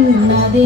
జగమున్నదే